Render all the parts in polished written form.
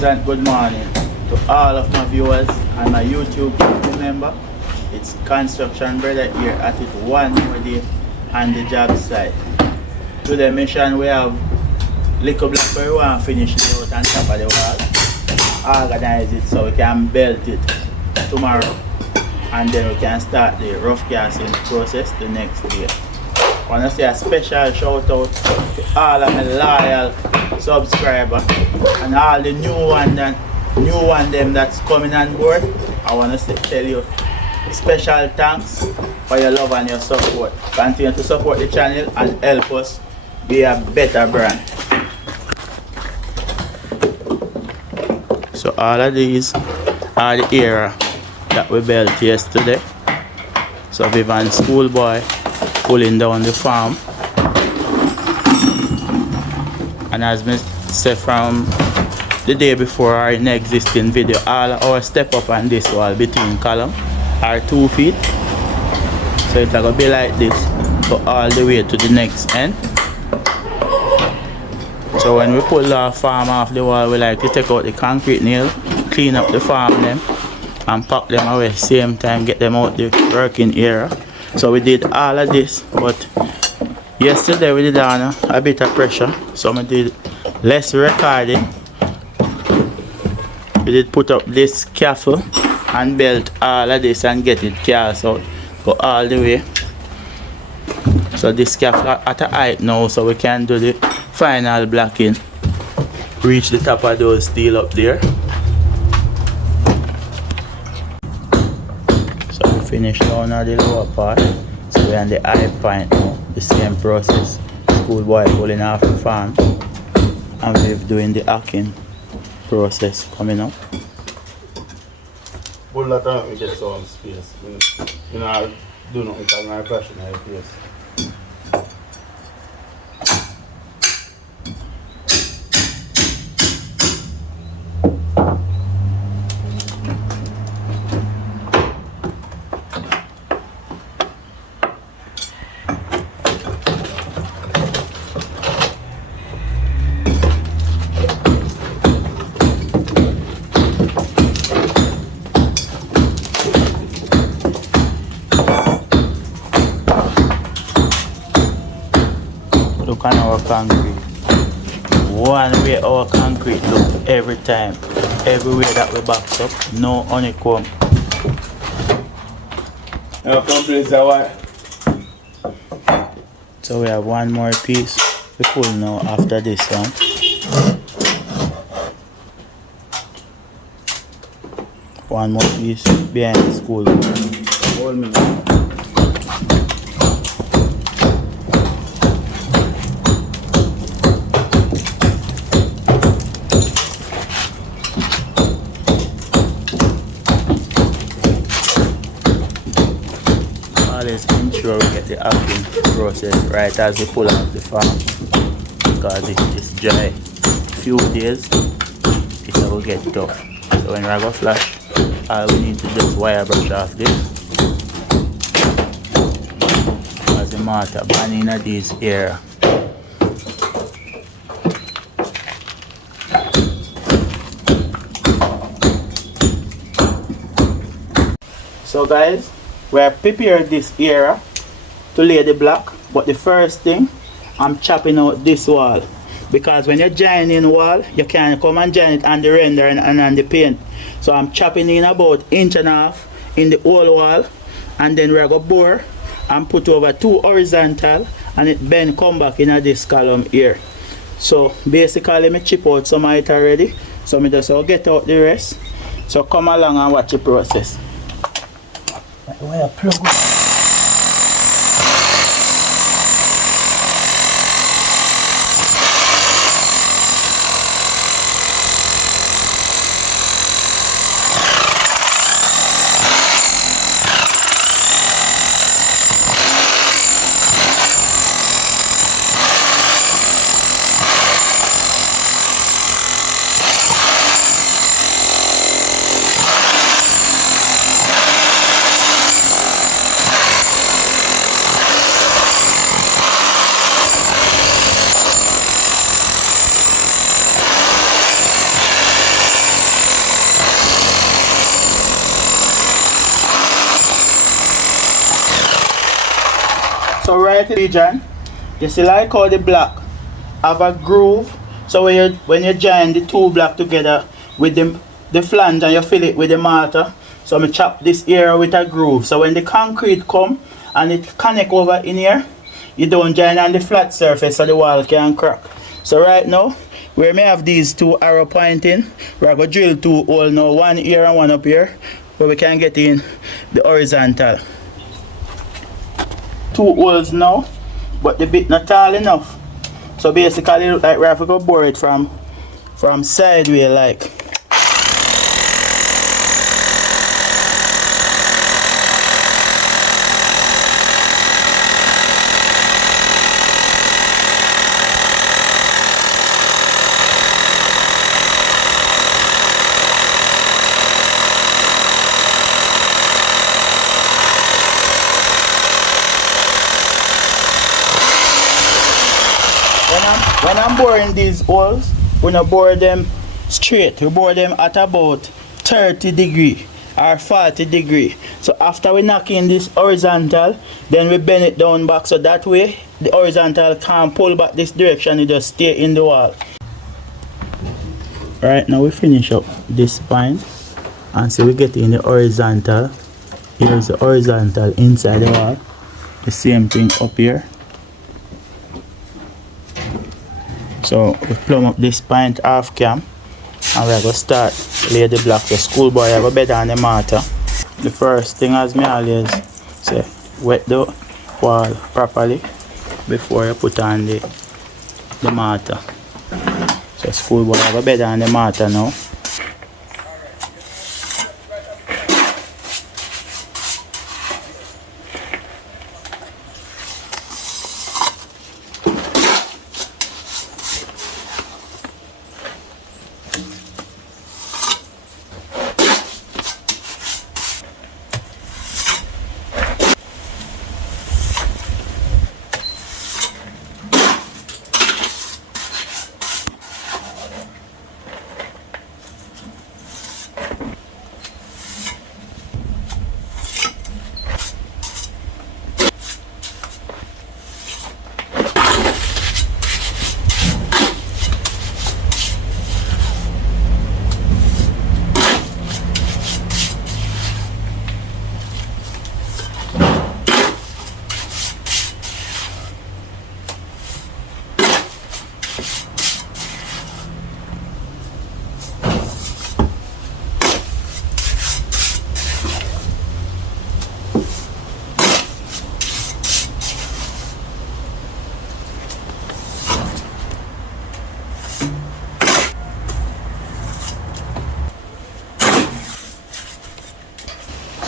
pleasant good morning to all of my viewers and my YouTube member. It's Construction Brother here at it one more day on the job site. Today mission we have little block where we want to finish it out on top of the wall. Organize it so we can belt it tomorrow and then we can start the rough casting process the next day. I want to say a special shout out to all of my loyal subscribers and all the new one them that's coming on board. I want to tell you special thanks for your love and your support. Continue to support the channel and help us be a better brand. So all of these are the area that we built yesterday. So Vivan schoolboy pulling down the farm, and as I said from the day before our existing video, all our step up on this wall between column are 2 feet, so it's gonna be like this go all the way to the next end. So when we pull our farm off the wall, we like to take out the concrete nail, clean up the farm them and pack them away, same time get them out the working area. So we did all of this, but yesterday we did on a bit of pressure, so we did less recording. We did put up this scaffold and belt all of this and get it cast out, go all the way. So this scaffold at a height now, so we can do the final blocking, reach the top of those steel up there. So we finished down at the lower part, so we're on the high point now. The same process, schoolboy pulling off the farm and we're doing the hacking process coming up. But that time we get some space. You know, I do not because my passion is place. Look at our concrete. One way our concrete look every time. Everywhere that we box up, no honeycomb. So we have one more piece we pull now after this one. One more piece behind the school. Hold me now. Always ensure we get the hacking process right as we pull out the farm, because if it's dry few days it will get tough. So when we go flash, all we need to do is wire brush off this as the mortar burn in this area. So guys, we are prepared this area to lay the block, but the first thing, I'm chopping out this wall, because when you're joining wall, you can come and join it on the render and on the paint. So I'm chopping in about 1.5 inches in the whole wall, and then we're going to bore and put over 2 horizontal and it bend come back in this column here. So basically me chip out some of it already, so me just get out the rest. So come along and watch the process. Where I plug it. So right region, you see like how the block have a groove. So when you join the two block together with the flange and you fill it with the mortar. So I chop this area with a groove. So when the concrete come and it connect over in here, you don't join on the flat surface so the wall can crack. So right now, where may have these two arrow pointing, we're going to drill two holes now, one here and one up here, where we can get in the horizontal. Two holes now, but the bit not tall enough. So basically it look like we have to go bore it from sideways like. When I'm boring these holes, we don't bore them straight. We bore them at about 30 degree or 40 degree. So after we knock in this horizontal, then we bend it down back so that way the horizontal can't pull back this direction, it just stay in the wall. Right now we finish up this spine and so we get in the horizontal. Here's the horizontal inside the wall. The same thing up here. So we plumb up this point half cam and we're going to start lay the blocks. The schoolboy have a bed on the mortar. The first thing as me always say, wet the wall properly before you put on the mortar. So schoolboy have a bed on the mortar now.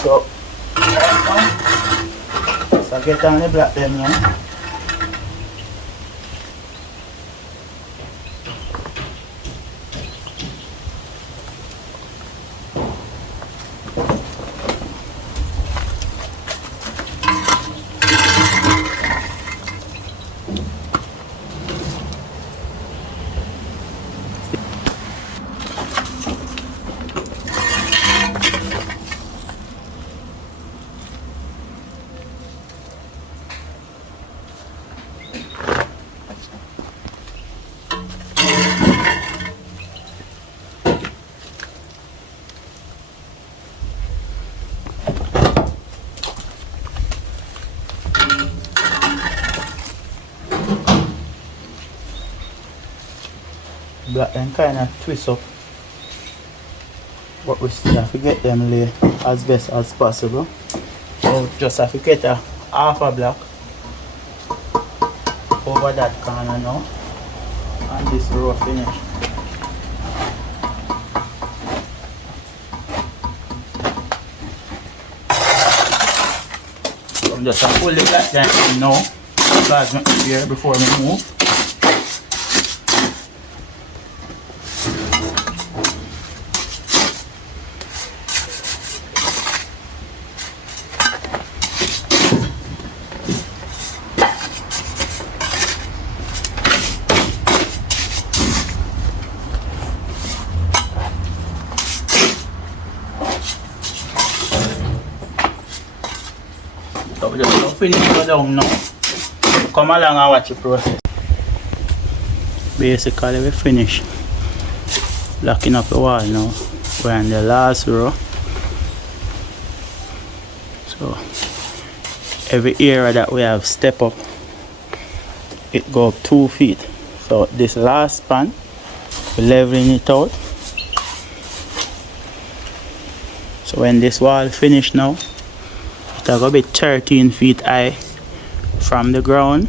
So get on the block then, yeah. Block them kind of twist up, but we still have to get them lay as best as possible. So just have to get a half a block over that corner now, and this row finish. So I'm just pull the block down now, because I'm here before we move. So we just finish it down now. come along and watch the process. Basically we finished locking up the wall now. We're on the last row. So every area that we have step up, it go up 2 feet. So this last span, we're leveling it out. So when this wall finish now, it'll go be 13 feet high from the ground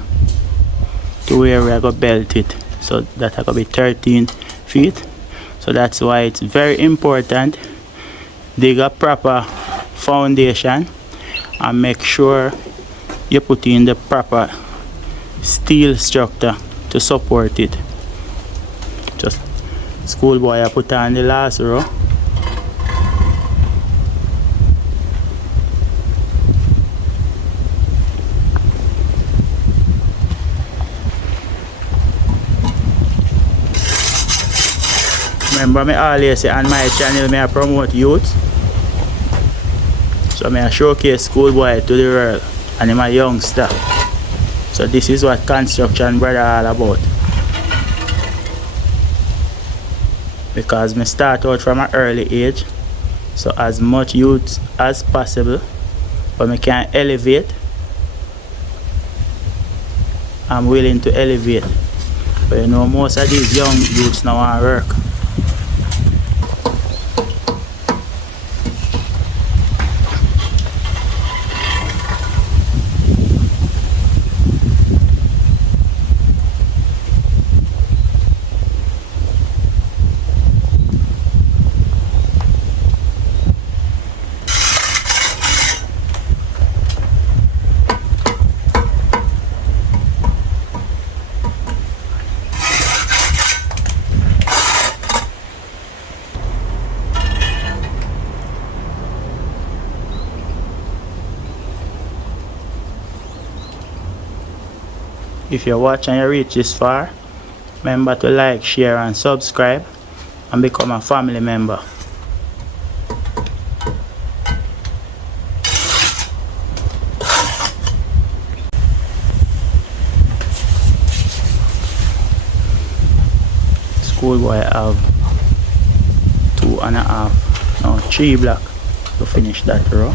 to where we're going to belt it. So that will be 13 feet. So that's why it's very important dig a proper foundation and make sure you put in the proper steel structure to support it. Just schoolboy I put on the last row. Remember me always say on my channel me I promote youth. So me I showcase schoolboy to the world and I'm a youngster. So this is what construction brother all about. Because me start out from an early age. So as much youth as possible. But me can elevate. I'm willing to elevate. But you know most of these young youths now want to work. If you watch and you reach this far, remember to like, share and subscribe and become a family member. Schoolboy have 2.5, no 3 blocks to finish that row.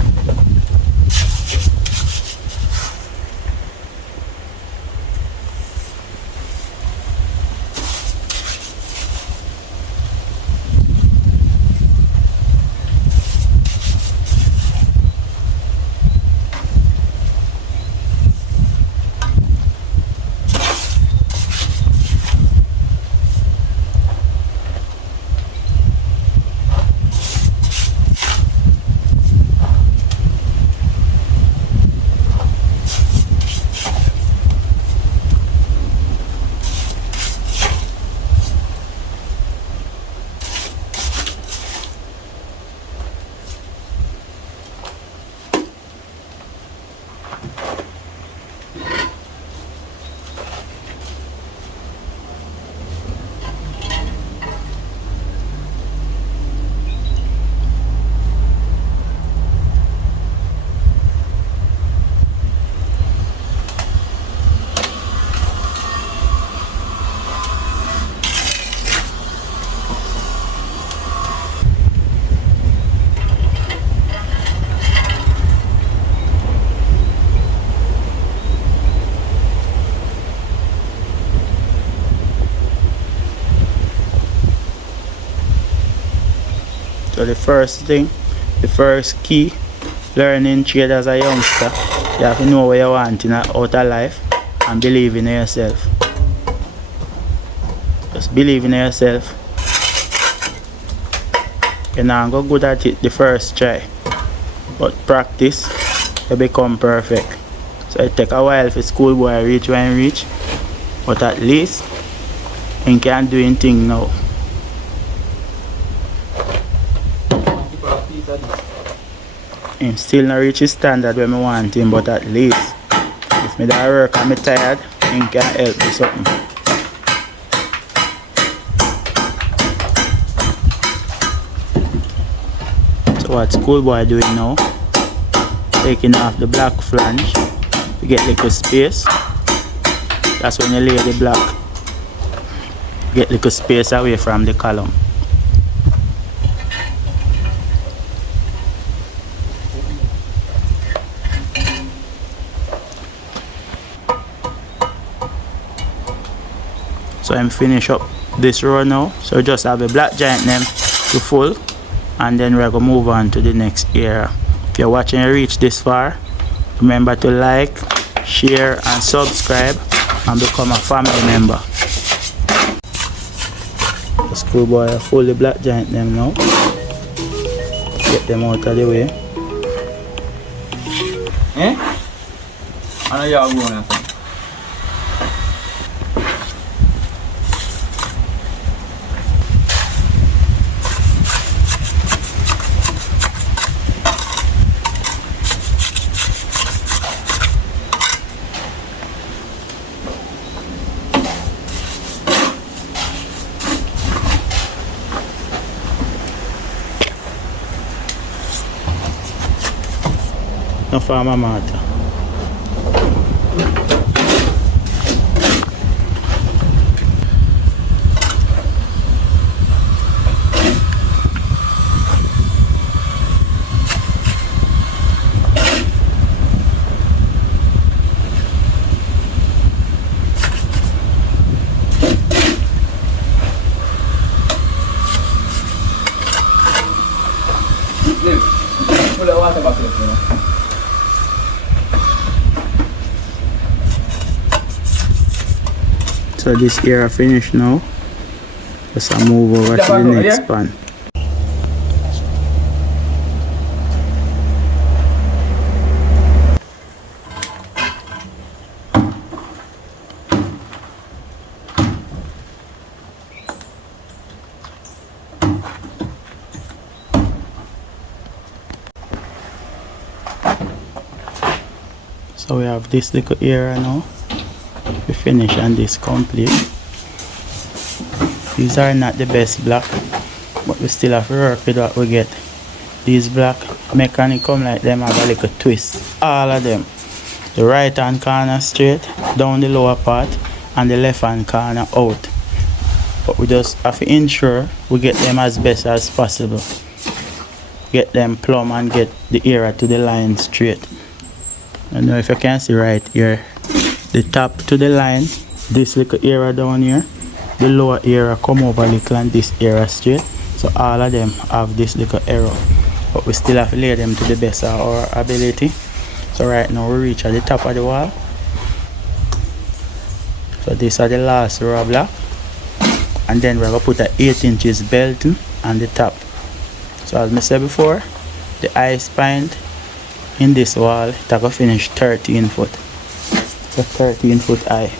So the first thing, the first key, learning trade as a youngster, you have to know what you want in outer life and believe in yourself. Just believe in yourself. You're not going to good at it the first try, but practice, you become perfect. So it take a while for schoolboy reach when reach, but at least he can do anything now. Him still not reach his standard when I want him, but at least if me da work and me tired, he can help me something. So what schoolboy doing now? Taking off the black flange to get little space That's when you lay the block. Get little space away from the column. So I'm finish up this row now. So just have a black giant them to full, and then we're gonna move on to the next area. If you're watching and reach this far, remember to like, share and subscribe and become a family member. The schoolboy are full the black giant them now. Get them out of the way. Eh? I know y'all going after. No farmer matter. Pull the water back here, you know. So this area finished now. Just I move over to the next pan. So we have this little area now. We finish and this complete. These are not the best block, but we still have to work with what we get. These block mechanic come like them have a little twist. All of them. The right hand corner straight, down the lower part, and the left hand corner out. But we just have to ensure we get them as best as possible. Get them plumb and get the area to the line straight. I don't know if you can see right here. The top to the line, this little area down here, the lower area come over a little and this area straight. So all of them have this little error, but we still have to lay them to the best of our ability. So right now we reach at the top of the wall. So these are the last row of block, and then we're going to put an 8 inches belting on the top. So as I said before, the eye spine in this wall, it's going to finish 13 foot. So 13 foot high.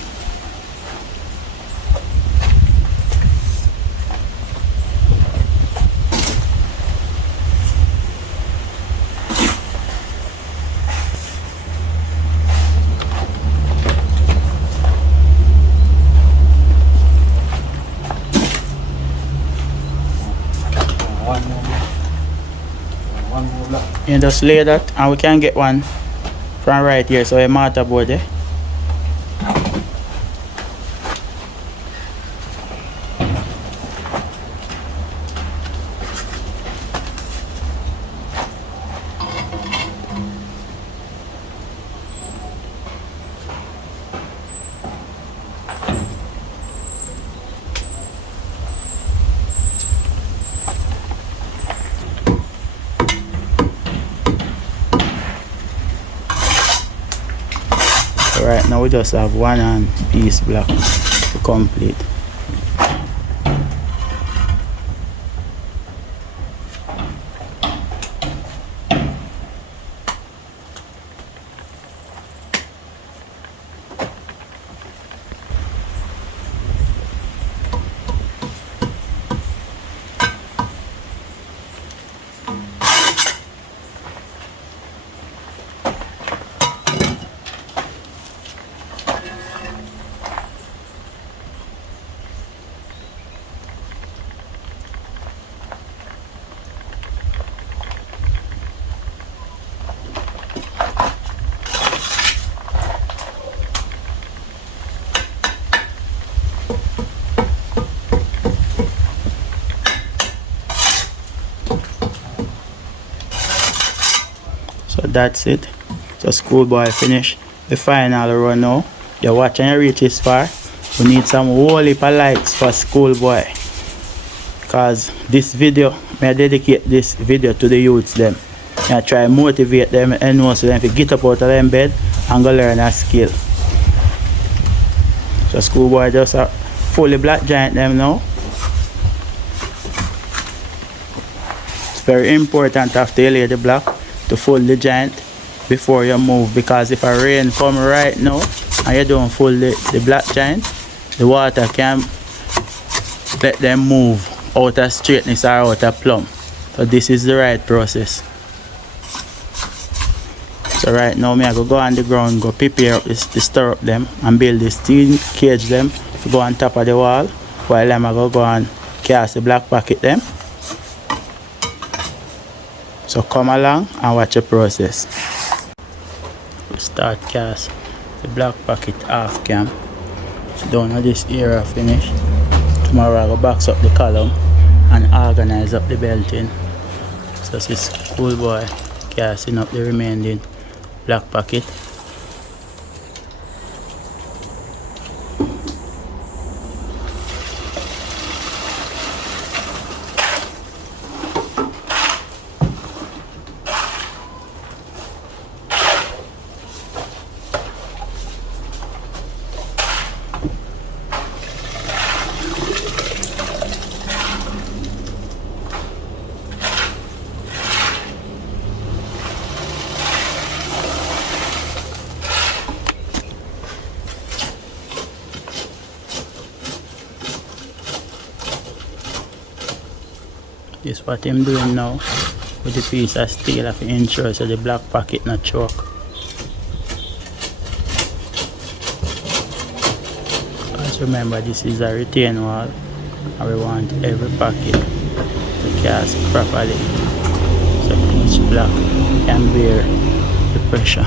One more block. You just lay that, and we can get one from right here. So a mortar board there. Right now we just have one and piece block to complete. that's it. So schoolboy finish the final run now. You watch and you reach this far. We need some whole heap of likes for schoolboy. Cause this video, I dedicate this video to the youths them. I try to motivate them and know so them to get up out of them bed and go learn a skill. So schoolboy just a fully black giant them now. It's very important after you lay the block to fold the giant before you move, because if a rain come right now and you don't fold the black giant, the water can let them move out of straightness or out of plumb. So this is the right process. So right now I go on the ground, go prepare up the stirrup them and build the steel cage them to go on top of the wall, while I go and cast the black pocket them. So come along and watch the process. We start cast the black pocket half cam. So down at this area finish. Tomorrow I go box up the column and organize up the belting. So this is schoolboy casting up the remaining black pocket. This is what I'm doing now with the piece of steel of ensure so the black pocket not choke. Just remember this is a retain wall and we want every pocket to cast properly so each block can bear the pressure.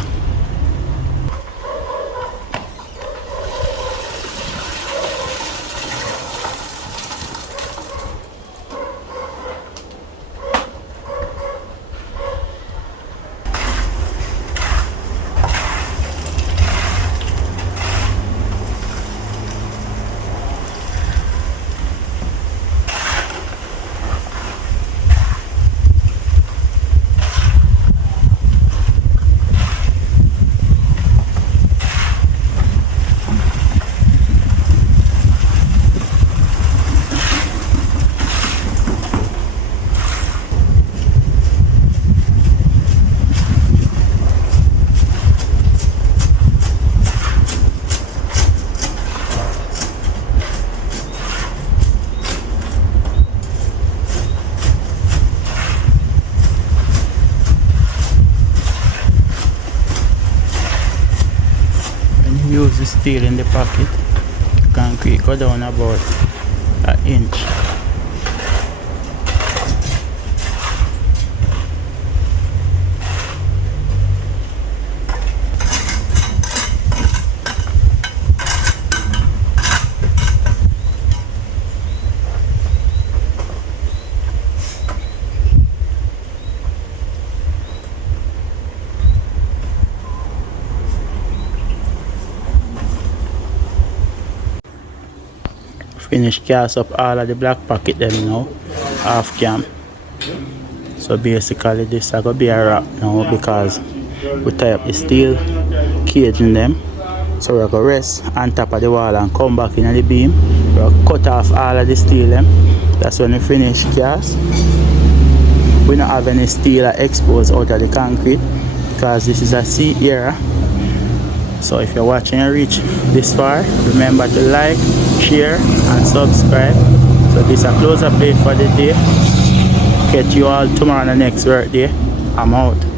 Use the steel in the pocket, concrete go down about an inch. Finish cast up all of the black pocket them now, half cam. So basically this is going to be a wrap now because we tie up the steel cage in them. So we're going to rest on top of the wall and come back in the beam. We're going to cut off all of the steel them. That's when we finish cast. We don't have any steel exposed out of the concrete because this is a C era. So if you're watching and reach this far, remember to like, share and subscribe. So this is a close up day for the day. Catch you all tomorrow on the next work day. I'm out.